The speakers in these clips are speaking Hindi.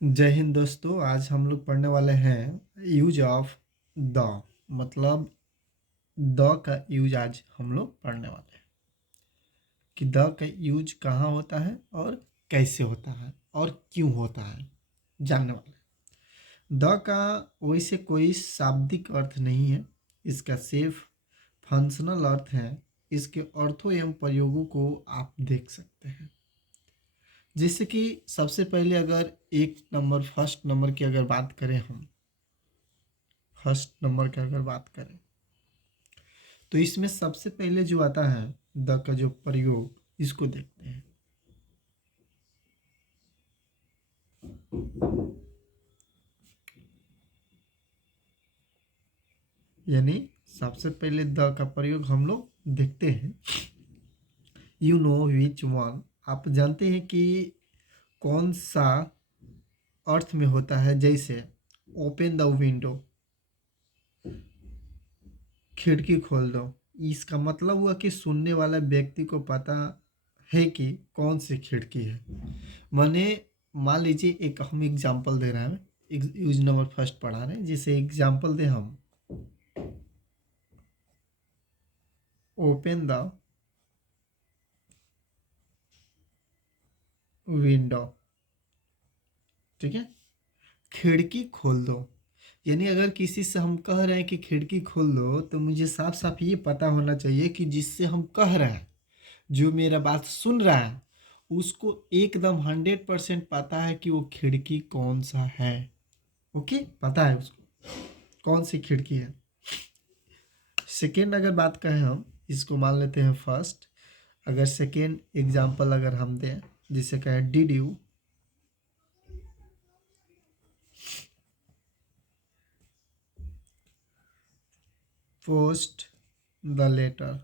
जय हिंद दोस्तों। आज हम लोग पढ़ने वाले हैं यूज ऑफ द। मतलब द का यूज आज हम लोग पढ़ने वाले हैं कि द का यूज कहाँ होता है और कैसे होता है और क्यों होता है, जानने वाले हैं। द का वैसे कोई शाब्दिक अर्थ नहीं है, इसका सिर्फ फंक्शनल अर्थ है। इसके अर्थों एवं प्रयोगों को आप देख सकते हैं। जैसे कि सबसे पहले अगर फर्स्ट नंबर की अगर बात करें, हम फर्स्ट नंबर की अगर बात करें तो इसमें सबसे पहले जो आता है द का जो प्रयोग, इसको देखते हैं। यानी सबसे पहले द का प्रयोग हम लोग देखते हैं। यू नो विच वन, आप जानते हैं कि कौन सा अर्थ में होता है। जैसे ओपन द विंडो, खिड़की खोल दो। इसका मतलब हुआ कि सुनने वाला व्यक्ति को पता है कि कौन सी खिड़की है। माने मान लीजिए एक हम एग्जाम्पल दे रहे हैं, यूज नंबर फर्स्ट पढ़ा रहे हैं। जैसे एग्जाम्पल दे हम, ओपन द विंडो, ठीक है, खिड़की खोल दो। यानी अगर किसी से हम कह रहे हैं कि खिड़की खोल दो, तो मुझे साफ साफ ये पता होना चाहिए कि जिससे हम कह रहे हैं, जो मेरा बात सुन रहा है, उसको एकदम 100% पता है कि वो खिड़की कौन सा है। ओके, पता है उसको कौन सी खिड़की है। सेकेंड अगर बात करें, हम इसको मान लेते हैं फर्स्ट। अगर सेकेंड एग्जाम्पल अगर हम दें, जिसे कहें did you post the letter,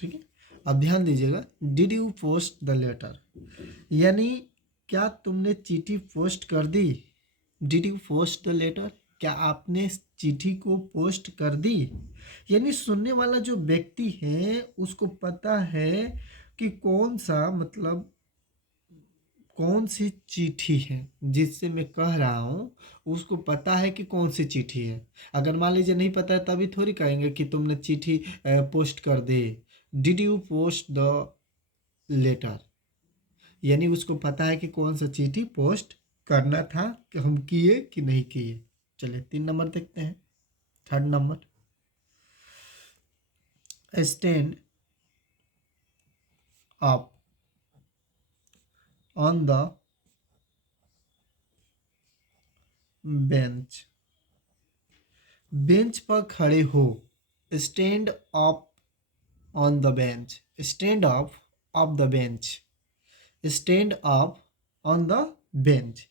ठीक है। अब ध्यान दीजिएगा, did you post the letter, यानी क्या तुमने चिट्ठी पोस्ट कर दी। Did you post the letter, क्या आपने चिट्ठी को पोस्ट कर दी। यानी सुनने वाला जो व्यक्ति है उसको पता है कि कौन सा, मतलब कौन सी चिट्ठी है जिससे मैं कह रहा हूँ, उसको पता है कि कौन सी चिट्ठी है। अगर मान लीजिए नहीं पता है, तभी थोड़ी कहेंगे कि तुमने चिट्ठी पोस्ट कर दे। Did you post the letter, यानी उसको पता है कि कौन सा चिट्ठी पोस्ट करना था, कि हम किए कि नहीं किए। चलिए 3 नंबर देखते हैं। Third number, stand up on the bench, bench पर खड़े हो। Stand up on the bench, stand up of the bench, stand up on the bench,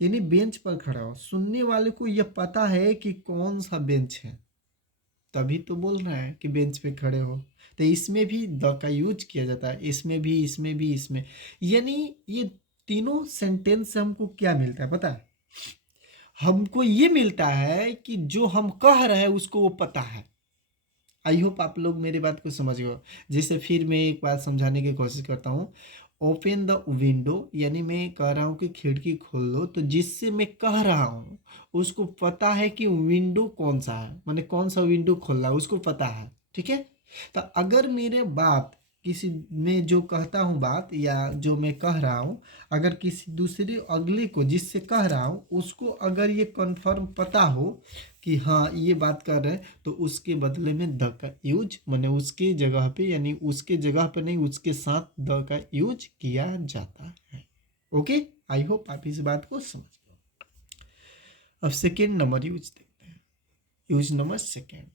यानी बेंच पर खड़ा हो। सुनने वाले को यह पता है कि कौन सा बेंच है, तभी तो बोल रहा है कि बेंच पे खड़े हो। तो इसमें भी द का यूज किया जाता है, इसमें भी, इसमें भी, इसमें। यानी ये तीनों सेंटेंस से हमको क्या मिलता है पता है। हमको ये मिलता है कि जो हम कह रहे हैं उसको वो पता है। आई होप आप लोग मेरी बात को समझ गए हो। जैसे फिर मैं एक बात समझाने की कोशिश करता हूँ। ओपन द विंडो, यानी मैं कह रहा हूँ कि खिड़की खोल दो, तो जिससे मैं कह रहा हूँ उसको पता है कि विंडो कौन सा है, माने कौन सा विंडो खोलना है उसको पता है, ठीक है। तो अगर मेरे बात किसी में जो कहता हूँ बात, या जो मैं कह रहा हूँ, अगर किसी दूसरे अगले को जिससे कह रहा हूँ उसको अगर ये कन्फर्म पता हो कि हाँ ये बात कर रहे हैं, तो उसके बदले में द का यूज, माने उसके जगह पे, यानी उसके जगह पे नहीं, उसके साथ द का यूज किया जाता है। ओके, आई होप आप इस बात को समझ गए। अब सेकेंड नंबर यूज देखते हैं। यूज नंबर सेकेंड,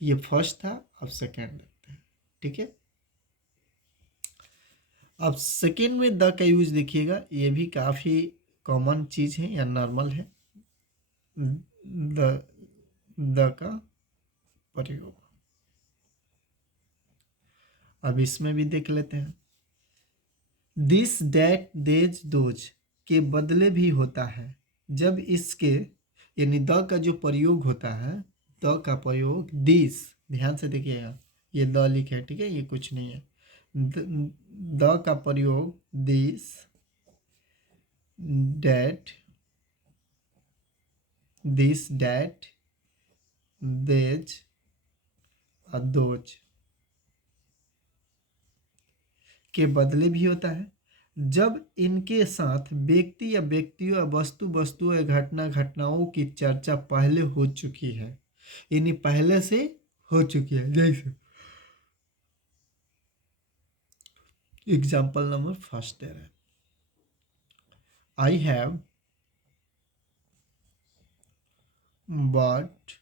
ये फर्स्ट था, अब सेकेंड देखते हैं, ठीक है। अब सेकेंड में द का यूज देखिएगा, ये भी काफ़ी कॉमन चीज़ है या नॉर्मल है। द का प्रयोग, अब इसमें भी देख लेते हैं। दिस दैट देज दोज के बदले भी होता है जब इसके, यानी द का जो प्रयोग होता है, द का प्रयोग दिस, ध्यान से देखिएगा, ये द लिखे है, ठीक है, ये कुछ नहीं है। द का प्रयोग दिस, डैट, दिस, डैट, देज और दोज के बदले भी होता है जब इनके साथ व्यक्ति या व्यक्तियों या वस्तुओं या घटनाओं की चर्चा पहले हो चुकी है, यानी पहले से हो चुकी है। जैसे एग्जाम्पल नंबर फर्स्ट दे रहे हैं, आई हैव बॉट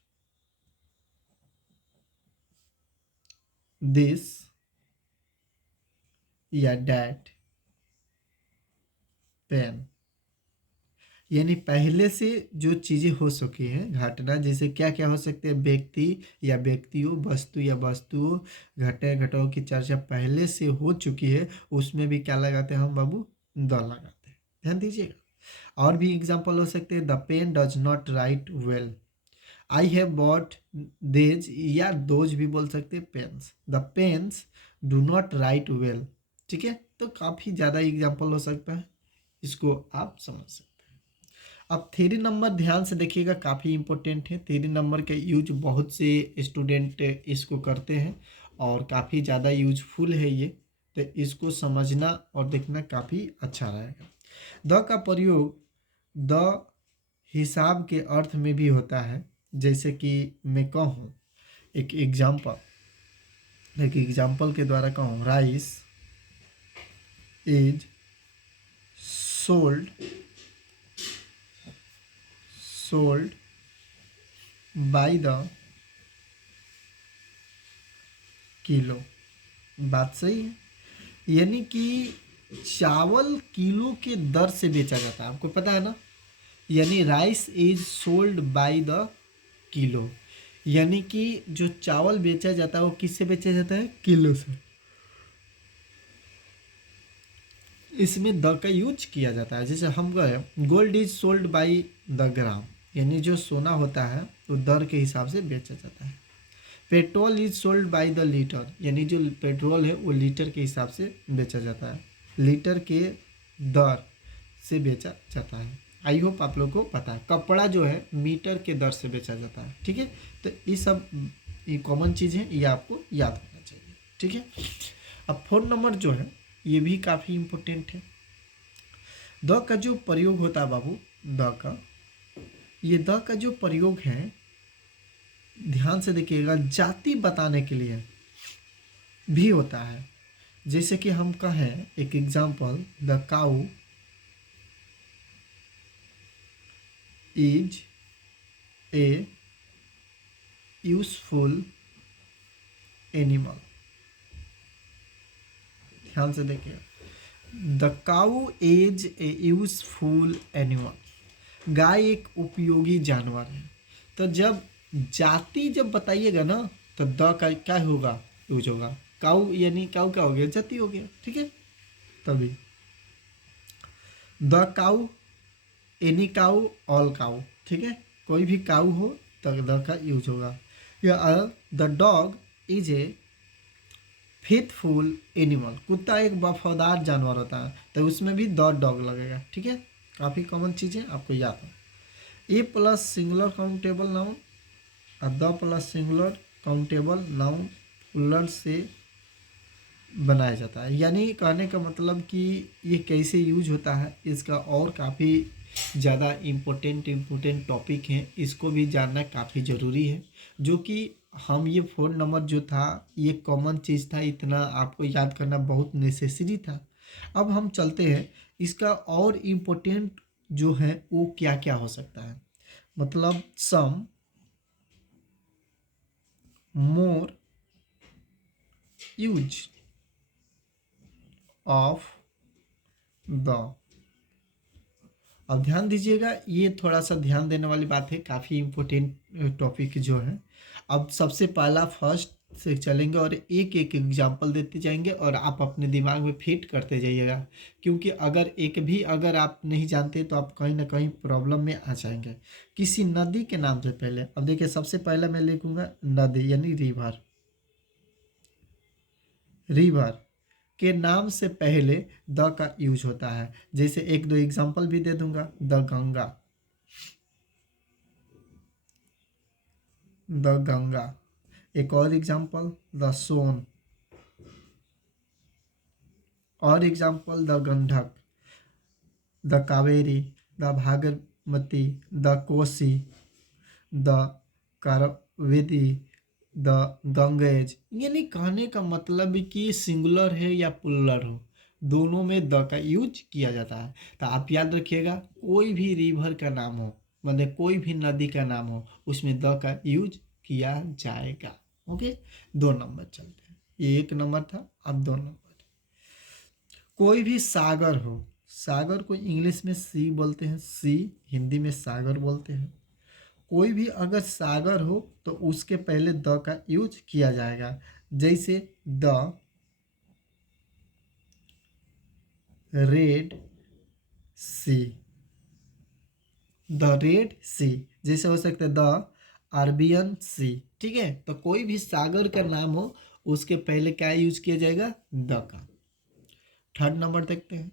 दिस या डैट पेन, यानी पहले से जो चीज़ें हो चुकी हैं घटना, जैसे क्या क्या हो सकते हैं, व्यक्ति या व्यक्तियों, वस्तु या वस्तुओं, घटनाओं की चर्चा पहले से हो चुकी है, उसमें भी क्या लगाते हैं हम बाबू, द लगाते हैं। ध्यान दीजिएगा। और भी एग्जाम्पल हो सकते हैं, the pen does not write well, I have bought these, या दोज भी बोल सकते हैं, pens, the pens do not write well. ठीक है, तो काफ़ी ज़्यादा एग्जाम्पल हो सकता है, इसको आप समझ सकते हैं। अब थ्री नंबर ध्यान से देखिएगा, काफ़ी इंपॉर्टेंट है। थ्री नंबर का यूज बहुत से स्टूडेंट इसको करते हैं और काफ़ी ज़्यादा यूजफुल है ये, तो इसको समझना और देखना काफ़ी अच्छा रहेगा। द का प्रयोग द हिसाब के अर्थ में भी होता है, जैसे कि मैं कहूँ एक एग्जाम्पल के द्वारा कहूँ, rice is sold by the kilo. बात सही है, यानी कि चावल किलो के दर से बेचा जाता है, आपको पता है ना। यानी rice is sold by the kilo, यानी कि जो चावल बेचा जाता है वो किससे बेचा जाता है, किलो से। इसमें द का यूज किया जाता है। जैसे हम गए, gold is sold by the gram, यानी जो सोना होता है वो दर के हिसाब से बेचा जाता है। Petrol is sold by the litre, यानी जो पेट्रोल है वो लीटर के हिसाब से बेचा जाता है, लीटर के दर से बेचा जाता है। आई होप आप लोग को पता है। कपड़ा जो है मीटर के दर से बेचा जाता है। ठीक है, तो ये सब ये कॉमन चीज़ है, ये आपको याद होना चाहिए। ठीक है, अब फोन नंबर जो है ये भी काफ़ी इम्पोर्टेंट है। द का जो प्रयोग होता है बाबू, द का जो प्रयोग है, ध्यान से देखिएगा, जाति बताने के लिए भी होता है। जैसे कि हम कहें एक example, the cow is a useful animal. ध्यान से देखिए, the cow is a useful animal, गाय एक उपयोगी जानवर है। तो जब जाति जब बताइएगा ना, तो द का क्या होगा, यूज होगा। काऊ यानी काऊ क्या हो गया, जाति हो गया। ठीक है, तभी the cow, any cow, all cow. ठीक है, कोई भी काऊ हो तो द का यूज होगा। या the dog is a faithful animal, कुत्ता एक वफादार जानवर होता है, तो उसमें भी द डॉग लगेगा। ठीक है, काफ़ी कॉमन चीज़ें आपको याद हो। A plus singular countable noun और the plus singular countable noun plural से बनाया जाता है। यानी कहने का मतलब कि ये कैसे यूज होता है, इसका और काफ़ी ज़्यादा इम्पोर्टेंट टॉपिक हैं, इसको भी जानना काफ़ी ज़रूरी है। जो कि हम ये फ़ोन नंबर जो था ये कॉमन चीज़ था, इतना आपको याद करना बहुत नेसेसरी था। अब हम चलते हैं, इसका और इम्पोर्टेंट जो है वो क्या क्या हो सकता है, मतलब सम, मोर यूज ऑफ द। अब ध्यान दीजिएगा, ये थोड़ा सा ध्यान देने वाली बात है, काफ़ी इम्पोर्टेंट टॉपिक जो है। अब सबसे पहला फर्स्ट से चलेंगे और एक एक एग्जांपल देते जाएंगे और आप अपने दिमाग में फिट करते जाइएगा, क्योंकि अगर एक भी अगर आप नहीं जानते तो आप कहीं ना कहीं प्रॉब्लम में आ जाएंगे। किसी नदी के नाम से पहले, अब देखिए सबसे पहला मैं लिखूंगा नदी, यानी रिवर। रिवर के नाम से पहले द का यूज होता है। जैसे एक दो एग्जांपल भी दे दूंगा, द गंगा, द गंगा। एक और एग्जांपल, द सोन। और example, the Gandak, the Kaveri, the Bhagirathi, the Kosi, the Karvedi, the Ganges. यानी कहने का मतलब है कि सिंगुलर है या प्लुरल हो, दोनों में द का यूज किया जाता है। तो आप याद रखिएगा, कोई भी रिवर का नाम हो, मतलब कोई भी नदी का नाम हो, उसमें द का यूज किया जाएगा। ओके, 2 नंबर चलते हैं। ये 1 नंबर था, अब 2 नंबर। कोई भी सागर हो, सागर को इंग्लिश में सी बोलते हैं, सी हिंदी में सागर बोलते हैं। कोई भी अगर सागर हो तो उसके पहले द का यूज किया जाएगा। जैसे the Red Sea, the Red Sea. जैसे हो सकता है द अरबियन सी। ठीक है, तो कोई भी सागर का नाम हो उसके पहले क्या यूज किया जाएगा, द का। 3rd नंबर देखते हैं।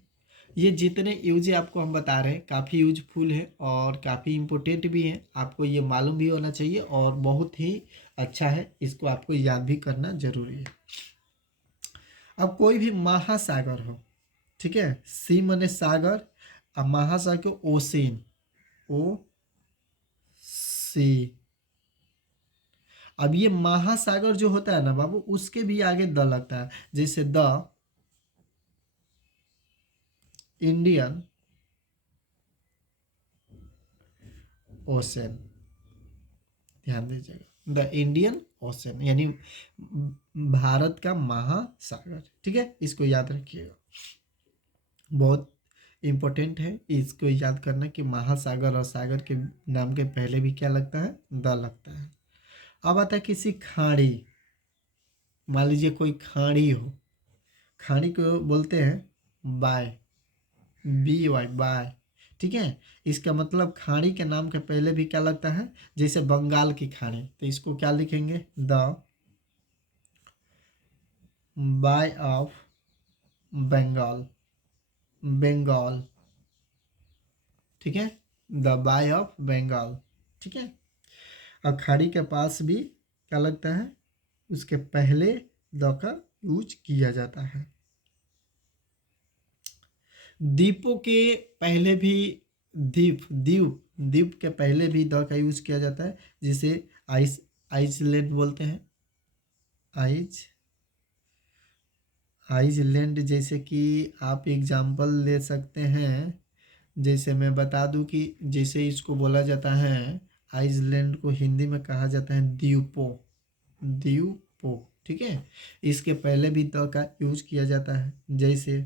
ये जितने यूज आपको हम बता रहे हैं काफ़ी यूजफुल है और काफ़ी इम्पोर्टेंट भी है, आपको ये मालूम भी होना चाहिए और बहुत ही अच्छा है, इसको आपको याद भी करना जरूरी है। अब कोई भी महासागर हो, ठीक है, सी मने सागर, अब महासागर ओशिन, ओ सी। अब ये महासागर जो होता है ना बाबू, उसके भी आगे द लगता है। जैसे द इंडियन ओशन, ध्यान दीजिएगा, द इंडियन ओशन यानी भारत का महासागर। ठीक है, इसको याद रखिएगा, बहुत इम्पोर्टेंट है इसको याद करना कि महासागर और सागर के नाम के पहले भी क्या लगता है, द लगता है। अब आता है किसी खाड़ी, मान लीजिए कोई खाड़ी हो, खाड़ी को बोलते हैं बाय, बी वाई, बाय। ठीक है, इसका मतलब खाड़ी के नाम के पहले भी क्या लगता है, जैसे बंगाल की खाड़ी, तो इसको क्या लिखेंगे, the bay of Bengal, Bengal. ठीक है, द बाय ऑफ बंगाल। ठीक है, और खाड़ी के पास भी क्या लगता है, उसके पहले द का यूज किया जाता है। द्वीपों के पहले भी, द्वीप द्वीप द्वीप के पहले भी द का यूज किया जाता है। जिसे आइसलैंड बोलते हैं, आइज आइसलैंड। जैसे कि आप एग्जांपल ले सकते हैं, जैसे मैं बता दूं कि जैसे इसको बोला जाता है, आइसलैंड को हिंदी में कहा जाता है द्वीपों, द्वीपों। ठीक है, इसके पहले भी द का यूज किया जाता है। जैसे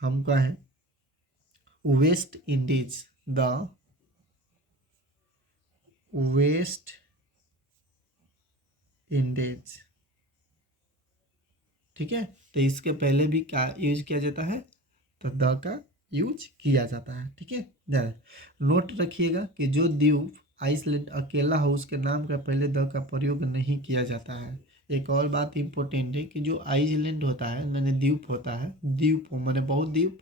हम का है West Indies, the West Indies. ठीक है, तो इसके पहले भी क्या यूज किया जाता है, तो द का यूज किया जाता है। ठीक है, ध्यान नोट रखिएगा कि जो द्वीप आइसलैंड अकेला हो उसके नाम का पहले द का प्रयोग नहीं किया जाता है। एक और बात इंपॉर्टेंट है कि जो आइसलैंड होता है मैंने द्वीप होता है, द्वीप मैंने बहुत द्वीप,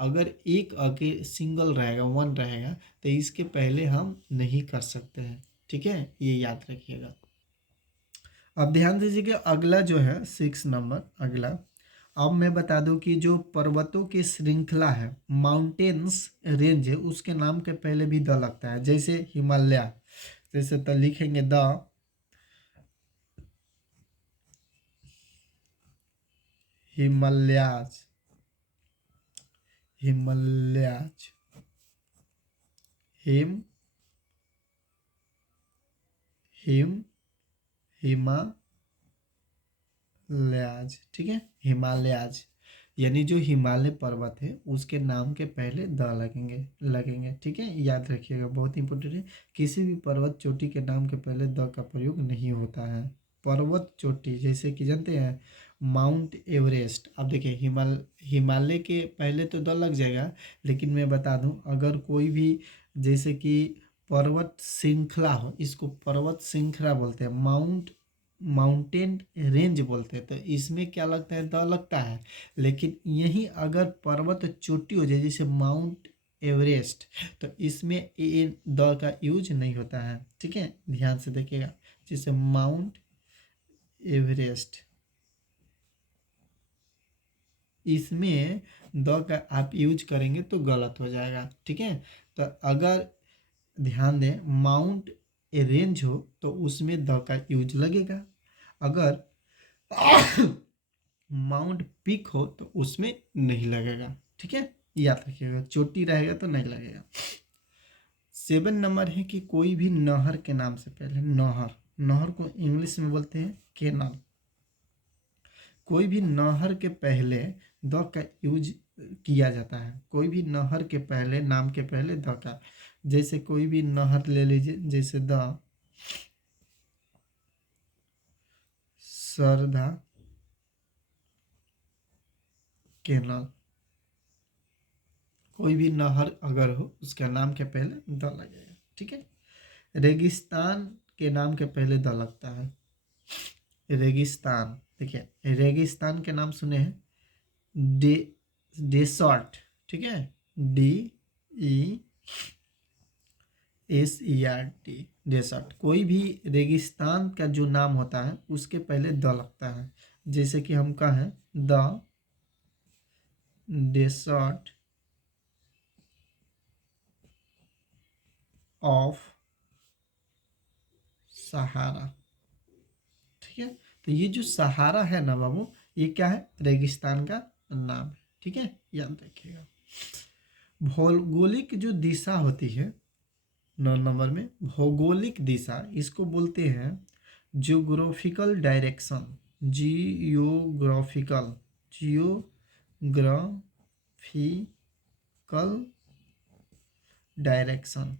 अगर एक अके सिंगल रहेगा, वन रहेगा, तो इसके पहले हम नहीं कर सकते हैं। ठीक है, ये याद रखिएगा। अब ध्यान दीजिए कि अगला जो है 6 नंबर, अगला अब मैं बता दूं कि जो पर्वतों की श्रृंखला है, माउंटेन्स रेंज है, उसके नाम के पहले भी द लगता है। जैसे हिमालय, जैसे तो लिखेंगे the Himalayas, Himalayas, him him Himalayas. ठीक है, हिमालयाज यानी जो हिमालय पर्वत है उसके नाम के पहले द लगेंगे, लगेंगे। ठीक है, याद रखिएगा, बहुत इंपॉर्टेंट है। किसी भी पर्वत चोटी के नाम के पहले द का प्रयोग नहीं होता है। पर्वत चोटी जैसे कि जानते हैं माउंट एवरेस्ट, अब देखिए हिमालय के पहले तो द लग जाएगा, लेकिन मैं बता दूं अगर कोई भी जैसे कि पर्वत श्रृंखला हो, इसको पर्वत श्रृंखला बोलते हैं, माउंट माउंटेन रेंज बोलते हैं, तो इसमें क्या लगता है, द लगता है। लेकिन यही अगर पर्वत चोटी हो जाए जैसे माउंट एवरेस्ट, तो इसमें ए द का यूज नहीं होता है। ठीक है, ध्यान से देखिएगा, जैसे माउंट एवरेस्ट, इसमें द का आप यूज करेंगे तो गलत हो जाएगा। ठीक है, तो अगर ध्यान दें, माउंट ए रेंज हो तो उसमें द का यूज लगेगा। अगर माउंट पीक हो तो उसमें नहीं लगेगा। ठीक है, याद रखिएगा, चोटी रहेगा तो नहीं लगेगा। 7 नंबर है कि कोई भी नहर के नाम से पहले, नहर, नहर को इंग्लिश में बोलते हैं केनल। कोई भी नहर के पहले द का यूज किया जाता है। कोई भी नहर के पहले, नाम के पहले द का, जैसे कोई भी नहर ले लीजिए, जैसे द सरधा केनल, कोई भी नहर अगर हो उसका नाम के पहले द लगेगा। ठीक है, रेगिस्तान के नाम के पहले द लगता है। रेगिस्तान, देखिए रेगिस्तान के नाम सुने हैं, डे डेसर्ट। ठीक है, D E S E R T, dessert. कोई भी रेगिस्तान का जो नाम होता है उसके पहले द लगता है। जैसे कि हम कहें द डेसर्ट ऑफ सहारा। ठीक है, तो ये जो सहारा है ना बाबू, ये क्या है, रेगिस्तान का नाम है। ठीक है, याद रखिएगा। भौगोलिक जो दिशा होती है, 9 नंबर में भौगोलिक दिशा, इसको बोलते हैं geographical direction. Geographical, geographical direction,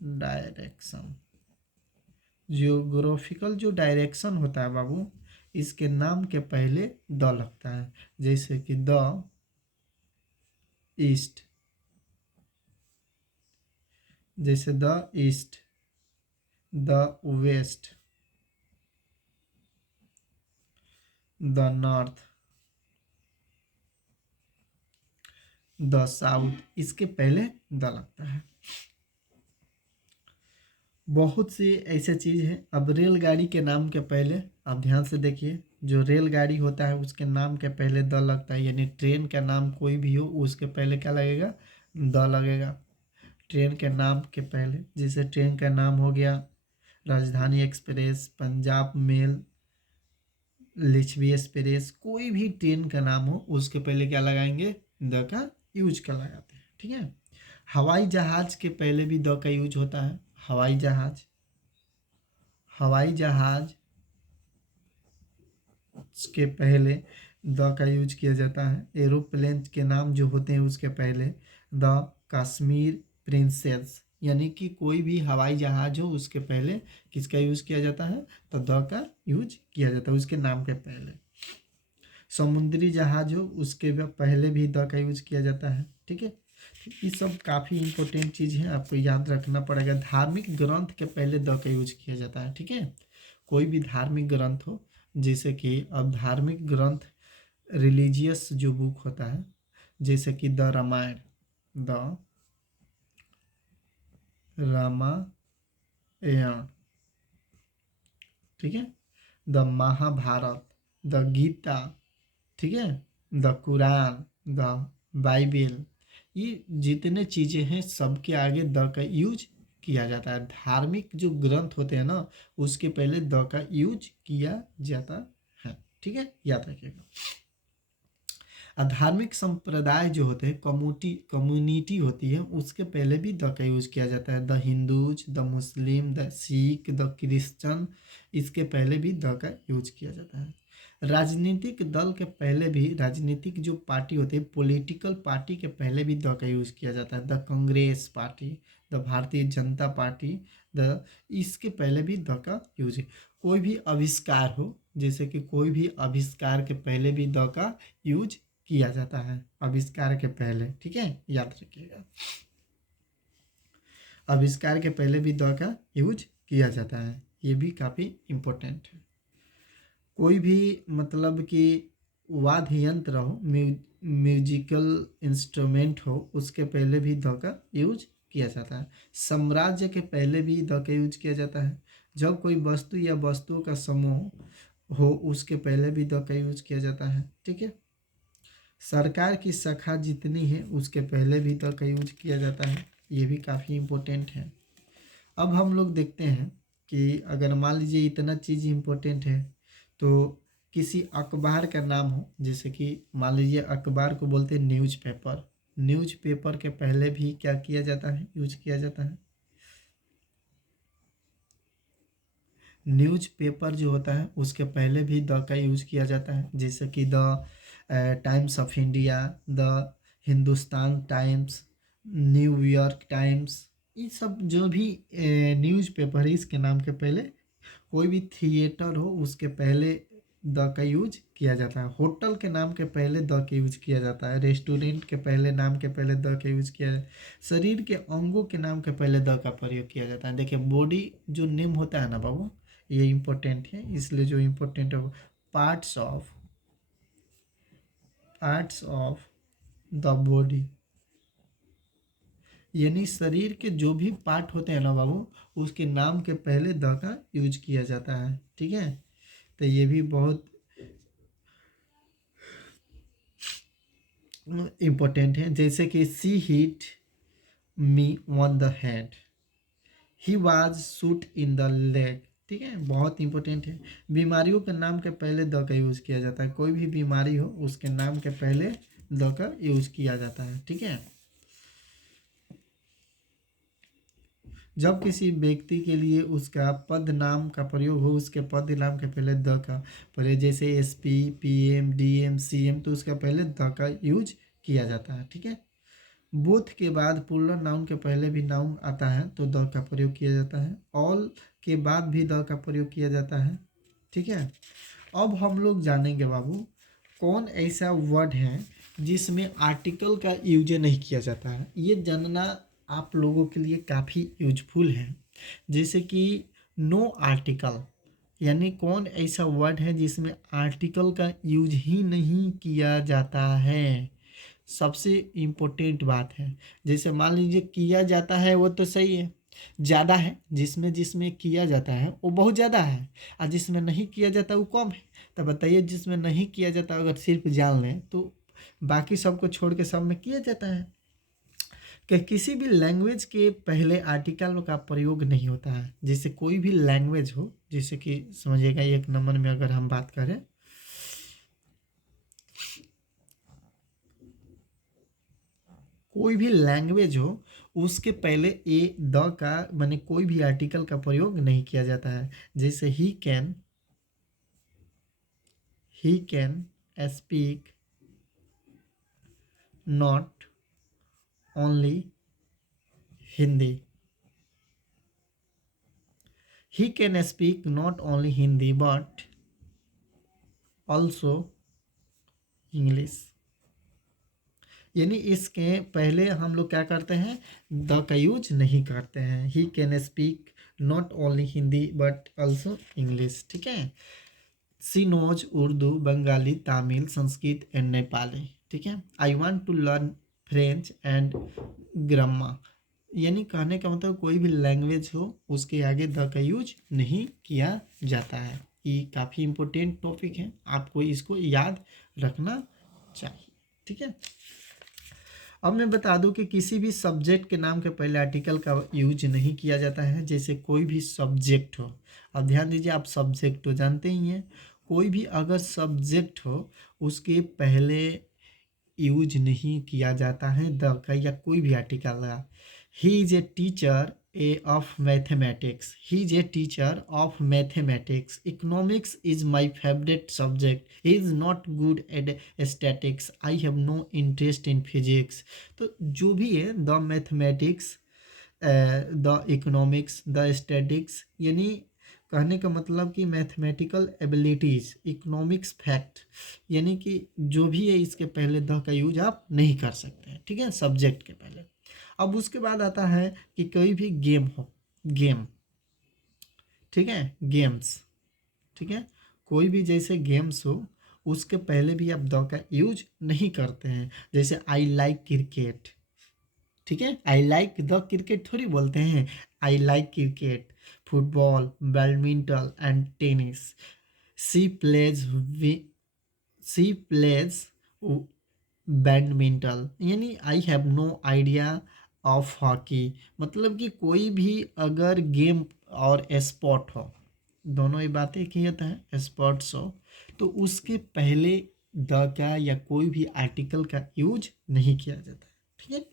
direction, geographical जो डायरेक्शन होता है बाबू, इसके नाम के पहले द लगता है। जैसे कि द ईस्ट, जैसे the east, the west, the north, the south, इसके पहले द लगता है। बहुत सी ऐसे चीज़ है। अब रेलगाड़ी के नाम के पहले आप ध्यान से देखिए, जो रेलगाड़ी होता है उसके नाम के पहले द लगता है, यानी ट्रेन का नाम कोई भी हो उसके पहले क्या लगेगा, द लगेगा। ट्रेन के नाम के पहले, जैसे ट्रेन का नाम हो गया Rajdhani express, Punjab mail, Lichchhavi express, कोई भी ट्रेन का नाम हो उसके पहले क्या लगाएंगे, द का यूज कर लगाते हैं। ठीक है, हवाई जहाज के पहले भी द का यूज होता है। हवाई जहाज, हवाई जहाज के पहले द का यूज किया जाता है। एरोप्लेन के नाम जो होते हैं उसके पहले द कश्मीर प्रिंसेस, यानी कि कोई भी हवाई जहाज हो उसके पहले किसका यूज किया जाता है, तो द का यूज किया जाता है उसके नाम के पहले। समुद्री जहाज हो उसके पहले भी द का यूज किया जाता है। ठीक है, ये सब काफ़ी इंपॉर्टेंट चीज़ है, आपको याद रखना पड़ेगा। धार्मिक ग्रंथ के पहले द का यूज किया जाता है। ठीक है, कोई भी धार्मिक ग्रंथ हो, जैसे कि अब धार्मिक ग्रंथ रिलीजियस जो बुक होता है, जैसे कि द रामायण, द रामायण, ठीक है, द महाभारत, द गीता, ठीक है, द कुरान, द बाइबल, ये जितने चीज़ें हैं सबके आगे द का यूज किया जाता है। धार्मिक जो ग्रंथ होते हैं ना उसके पहले द का यूज किया जाता है। ठीक है, याद रखिएगा। धार्मिक संप्रदाय जो होते हैं, कम्युनिटी होती है, उसके पहले भी द का यूज किया जाता है। The Hindus, the Muslim, the Sikh, the Christian, इसके पहले भी द का यूज किया जाता है। राजनीतिक दल के पहले भी, राजनीतिक जो पार्टी होती है, पॉलिटिकल पार्टी के पहले भी द का यूज किया जाता है। The Congress party, the Bharatiya Janata party, the इसके पहले भी द का यूज है। कोई भी आविष्कार हो, जैसे कि कोई भी आविष्कार के पहले भी द का यूज किया जाता है, आविष्कार के पहले। ठीक है, याद रखिएगा, आविष्कार के पहले भी द का यूज किया जाता है, ये भी काफ़ी इम्पोर्टेंट है। कोई भी मतलब कि वाद्य यंत्र हो, म्यूजिकल इंस्ट्रूमेंट हो, उसके पहले भी द का यूज किया जाता है। साम्राज्य के पहले भी द का यूज किया जाता है। जब कोई वस्तु या वस्तुओं का समूह हो उसके पहले भी द का यूज किया जाता है। ठीक है। सरकार की शाखा जितनी है उसके पहले भी द का यूज किया जाता है। ये भी काफ़ी इम्पोर्टेंट है। अब हम लोग देखते हैं कि अगर मान लीजिए इतना चीज़ इम्पोर्टेंट है तो किसी अखबार का नाम हो, जैसे कि मान लीजिए अखबार को बोलते हैं न्यूज़पेपर। न्यूज़पेपर के पहले भी क्या किया जाता है, यूज किया जाता है। न्यूज़पेपर जो होता है उसके पहले भी द का यूज किया जाता है, जैसे कि the times of India, the Hindustan times, New York times. ये सब जो भी न्यूज़पेपर है इसके नाम के पहले, कोई भी थिएटर हो उसके पहले द का यूज किया जाता है। होटल के नाम के पहले द का यूज किया जाता है। रेस्टोरेंट के पहले नाम के पहले द का यूज किया जाता है। शरीर के अंगों के नाम के पहले द का प्रयोग किया जाता है। देखिए बॉडी जो नेम होता है ना बाबू, ये इम्पोर्टेंट है, इसलिए जो इम्पोर्टेंट है पार्ट्स ऑफ द बॉडी, यानी शरीर के जो भी पार्ट होते हैं ना बाबू, उसके नाम के पहले द का यूज किया जाता है। ठीक है। तो ये भी बहुत इम्पोर्टेंट है। जैसे कि she hit me on the head, he was shoot in the leg. ठीक है, बहुत इंपॉर्टेंट है। बीमारियों के नाम के पहले द का यूज किया जाता है। कोई भी बीमारी हो उसके नाम के पहले द का यूज किया जाता है। ठीक है। जब किसी व्यक्ति के लिए उसका पद नाम का प्रयोग हो उसके पद नाम के पहले द का प्रयोग, जैसे एसपी, पीएम, डीएम, सीएम, तो उसका पहले द का यूज किया जाता है। ठीक है। बोथ के बाद पुलर नाउन के पहले भी नाउन आता है तो द का प्रयोग किया जाता है। ऑल के बाद भी द का प्रयोग किया जाता है। ठीक है। अब हम लोग जानेंगे बाबू कौन ऐसा वर्ड है जिसमें आर्टिकल का यूज नहीं किया जाता है। ये जानना आप लोगों के लिए काफ़ी यूजफुल है। जैसे कि नो आर्टिकल, यानी कौन ऐसा वर्ड है जिसमें आर्टिकल का यूज ही नहीं किया जाता है। सबसे इम्पोर्टेंट बात है। जैसे मान लीजिए किया जाता है वो तो सही है, ज़्यादा है, जिसमें जिसमें किया जाता है वो बहुत ज़्यादा है, और जिसमें नहीं किया जाता वो कम है। तो बताइए जिसमें नहीं किया जाता अगर सिर्फ जान लें तो बाकी सबको छोड़ के सब में किया जाता है। कि किसी भी लैंग्वेज के पहले आर्टिकल का प्रयोग नहीं होता है। जैसे कोई भी लैंग्वेज हो, जैसे कि समझिएगा एक नंबर में अगर हम बात करें, कोई भी लैंग्वेज हो उसके पहले ए द का माने कोई भी आर्टिकल का प्रयोग नहीं किया जाता है। जैसे ही can speak not only Hindi, he can speak not only Hindi but also English. यानी इसके पहले हम लोग क्या करते हैं, द का यूज नहीं करते हैं। He can speak not only Hindi but also English. ठीक है। She knows Urdu, Bengali, Tamil, Sanskrit and Nepali. ठीक है। I want to learn French and grammar. यानी कहने का मतलब कोई भी लैंग्वेज हो उसके आगे द का यूज नहीं किया जाता है। ये काफ़ी इम्पोर्टेंट टॉपिक है, आपको इसको याद रखना चाहिए। ठीक है। अब मैं बता दूं कि किसी भी सब्जेक्ट के नाम के पहले आर्टिकल का यूज नहीं किया जाता है। जैसे कोई भी सब्जेक्ट हो, अब ध्यान दीजिए, आप सब्जेक्ट तो जानते ही हैं, कोई भी अगर सब्जेक्ट हो उसके पहले यूज नहीं किया जाता है द का या कोई भी आर्टिकल का। He is a teacher a of mathematics, he is a teacher of mathematics, economics is my favourite subject, he is not good at statics, I have no interest in physics. तो जो भी है the mathematics, the economics, the statics, यानी कहने का मतलब कि मैथमेटिकल एबिलिटीज़, इकोनॉमिक्स फैक्ट, यानी कि जो भी है इसके पहले द का यूज आप नहीं कर सकते हैं। ठीक है, सब्जेक्ट के पहले। अब उसके बाद आता है कि कोई भी गेम हो, गेम, ठीक है, गेम्स, ठीक है, कोई भी जैसे गेम्स हो उसके पहले भी आप द का यूज नहीं करते हैं। जैसे आई लाइक क्रिकेट, ठीक है, आई लाइक द क्रिकेट थोड़ी बोलते हैं, I like cricket, football, badminton and tennis. She plays she plays badminton, यानी I have no idea of hockey. मतलब कि कोई भी अगर गेम और स्पोर्ट हो, दोनों ही बातें एक ही होता है, स्पोर्ट्स हो, तो उसके पहले द का या कोई भी आर्टिकल का यूज नहीं किया जाता है, ठीक है।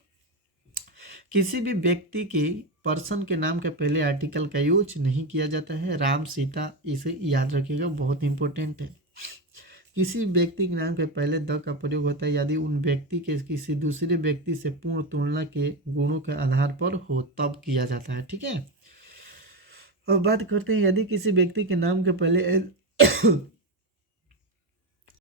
किसी भी व्यक्ति के पर्सन के नाम के पहले आर्टिकल का यूज नहीं किया जाता है। राम सीता, इसे याद रखिएगा, बहुत इंपॉर्टेंट है। किसी व्यक्ति के नाम के पहले द का प्रयोग होता है यदि उन व्यक्ति के किसी दूसरे व्यक्ति से पूर्ण तुलना के गुणों के आधार पर हो, तब किया जाता है, ठीक है। अब बात करते हैं यदि किसी व्यक्ति के नाम के पहले